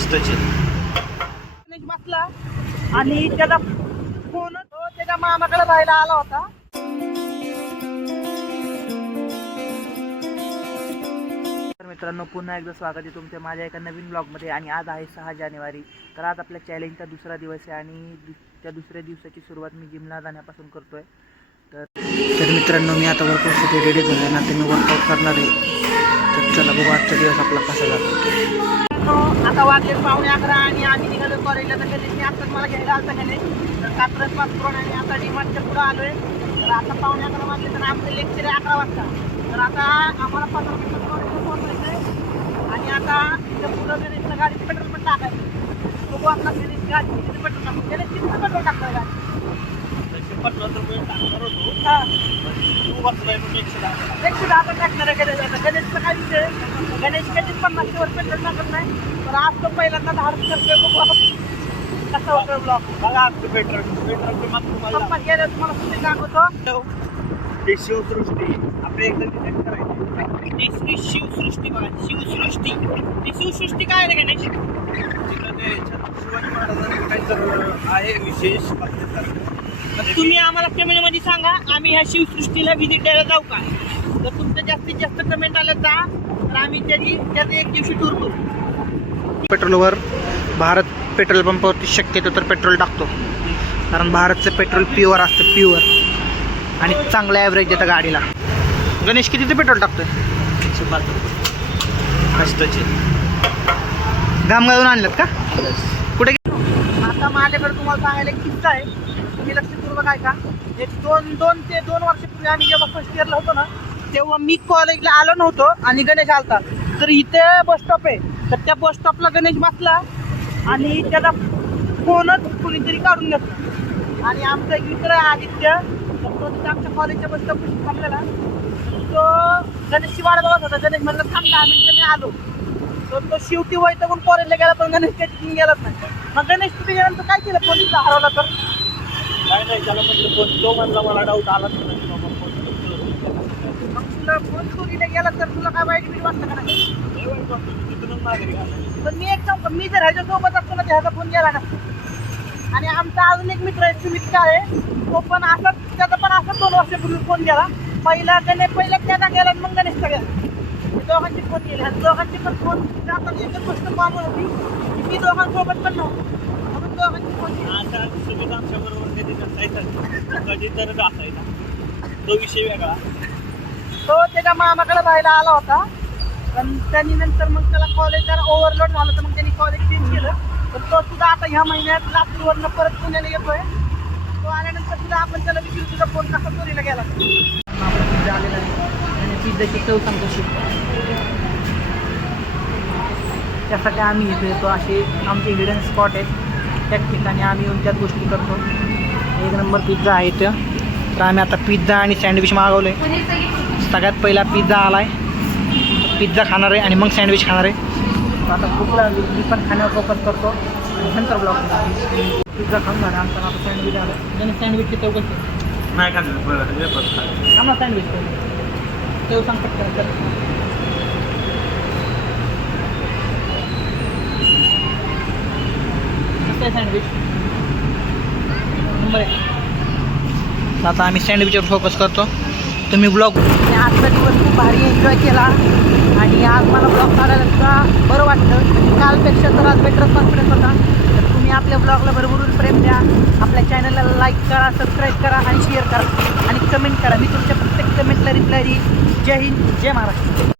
मस्तच बसला आणि त्याचा फोन तो त्याच्या मामाकडे राहायला आला होता. मित्रांनो, पुन्हा एकदा स्वागत आहे तुमच्या माझ्या एका नवीन ब्लॉगमध्ये. आणि आज आहे 6 जानेवारी. तर आज आपल्या चॅलेंजचा दुसरा दिवस आहे आणि त्या दुसऱ्या दिवसाची सुरुवात मी जिमला जाण्यापासून करतोय. तर मित्रांनो, मी आता वर्कआउटसाठी रेडी झालो आहे ना, तर मी वर्कआउट करणार आहे. तर चला बघू आजचा दिवस आपला कसा जातो. आता वाजले 11:15 आणि आम्ही निघालो कॉलेजला. तर गणेशने आत्ताच मला घ्यायला आलता गणेश. तर कात्रज पास करून आणि आता डिमार्टच्या पुढं आलो आहे. तर आता 11:15 वाजले तर आमचं लेक्चर आहे 11 वाजता. तर आता आम्हाला 15 मिनिटात कॉलेजला पोहोचायचं आहे. आणि आता इथं पुढं गणेशला गाडीचं पेट्रोल पण टाकायचं. बघू आपला गणेश गाडी किती पेट्रोल टाकतो. गणेश किती पेट्रोल टाकतोय गाडी? 50 रुपये टाकणार होतो. हां, 110 पण टाकणार आहे गणेश. आता गणेशचं काय विषय, गणेश कधीच 50 वर पेट्रोल टाकत नाही. तर आज तो पहिल्यांदा 10 रुपये करतोय. बघू आपण कसा होतोय ब्लॉग. बघा आमचं पेट्रोल तुम्हाला गेलं तुम्हाला तुम्ही सांगतो. ते शिवसृष्टी आपल्या एकदम करायची. ती श्री शिवसृष्टी बघा, शिवसृष्टी. ती शिवसृष्टी काय रे गणेश? शिवाजी महाराजांचं आहे विशेष. तुम्ही आम्हाला कमेंटमध्ये सांगा, आम्ही ह्या शिवसृष्टीला व्हिजिट द्यायला जाऊ का? तर तुमचं जास्तीत जास्त कमेंट आलं जा, तर आम्ही त्याचं एक दिवशी टूर करू. पेट्रोलवर भारत पेट्रोल पंपावरती शक्यतो तर पेट्रोल टाकतो, कारण भारतचं पेट्रोल प्युअर असतं, प्युअर आणि चांगलं ॲव्हरेज देतं गाडीला. गणेश कितीचं पेट्रोल टाकतोय? 105 रुपये. मस्तच. घामगाळून आणलं का? कुठे? आता माझ्याकडे तुम्हाला सांगायला एक किस्सा आहे. तुम्ही लक्ष करू बघाय का. एक दोन वर्षापूर्वी आम्ही जेव्हा फर्स्ट इयरला होतो ना, तेव्हा मी कॉलेजला आलो नव्हतो आणि गणेश आलता. तर इथे बस स्टॉप आहे. तर त्या बस स्टॉपला गणेश बसला आणि त्याचा फोनच कुणीतरी काढून घेतला. आणि आमचा एक मित्र आहे आदित्य, तो तिथे आमच्या कॉलेजच्या बस स्टॉपशी थांबलेला. तो गणेशची वाट बघत होता. गणेश म्हणलं थांब 10 मिनिटं मी आलो. तर तो शेवटी वैतागून कॉलेजला गेला, पण गणेश काही गेलाच नाही. मग गणेश तुम्ही गेल्यानंतर काय केलं? पोलिसला हरवला तर काय नाही, त्याला म्हटलं फोन. तो म्हणला मला डाऊट आला नाही. मग तुला फोन चोरीला गेला तर तुला काय वाईट बीट वाटलं का नाही? पण मी एक सांगतो, मी जर ह्याच्यासोबत असतो ना, ह्याचा फोन गेला ना. आणि आमचा अजून एक मित्र आहे सुमित काय, तो पण असाच, त्याचा पण असाच 2 वर्षापूर्वी फोन गेला. पहिला त्याचा गेला, मग गणेशचा गेला. दोघांचे फोन गेले. आणि दोघांचे पण फोन जाताना एकच गोष्ट कॉमन होती की मी दोघांसोबत पण नव्हतो, म्हणून दोघांचे फोन गेले. सुमित आमच्याबरोबर कधी नसायचा, कधी तर असायचा, तो विषय वेगळा. तो त्याच्या मामाकडे राहायला आला होता. पण त्यांनी नंतर मग त्याला कॉलेज जरा ओव्हरलोड झालं, तर मग त्यांनी कॉलेज चेंज केलं. तर तो सुद्धा आता ह्या महिन्यात लातूरवरनं परत पुण्याला येतोय. तो आल्यानंतर सुद्धा आपण त्याला विचारू तुझा फोन कसा चोरीला गेला. पिझ्झा आलेला आहे आणि पिझ्झाची चव सांगतो शिक. त्यासाठी आम्ही इथे येतो. असे आमचे हिडन स्पॉट आहेत, त्याच ठिकाणी आम्ही येऊन त्याच गोष्टी करतो. 1 नंबर पिझ्झा आहे इथं. तर आम्ही आता पिझ्झा आणि सँडविच मागवलं आहे. सगळ्यात पहिला पिझ्झा आला आहे. पिझ्झा खाणार आहे आणि मग सँडविच खाणार आहे. आता भूक लागली, मी पण खाण्यावर फोकस करतो आणि नंतर ब्लॉग. पिझ्झा खाऊन झाला आमचा, आता सँडविच आलं. त्याने सँडविचची चव कशी नाही खाल्लं. आम्हाला सँडविच चव सांग पटकन. कसं आहे सँडविच? नंबर 1. आता आम्ही सँडविचवर फोकस करतो. तुम्ही ब्लॉग. आजचा दिवस खूप भारी एन्जॉय केला आणि आज मला ब्लॉग काढायला सुद्धा बरं वाटलं. कालपेक्षा तर आज बेटर कॉन्फिडन्स होता. तर तुम्ही आपल्या ब्लॉगला भरभरून प्रेम द्या. आपल्या चॅनलला लाईक करा, सबस्क्राईब करा आणि शेअर करा आणि कमेंट करा. मी तुमच्या प्रत्येक कमेंटला रिप्लाय देईन. जय हिंद, जय महाराष्ट्र.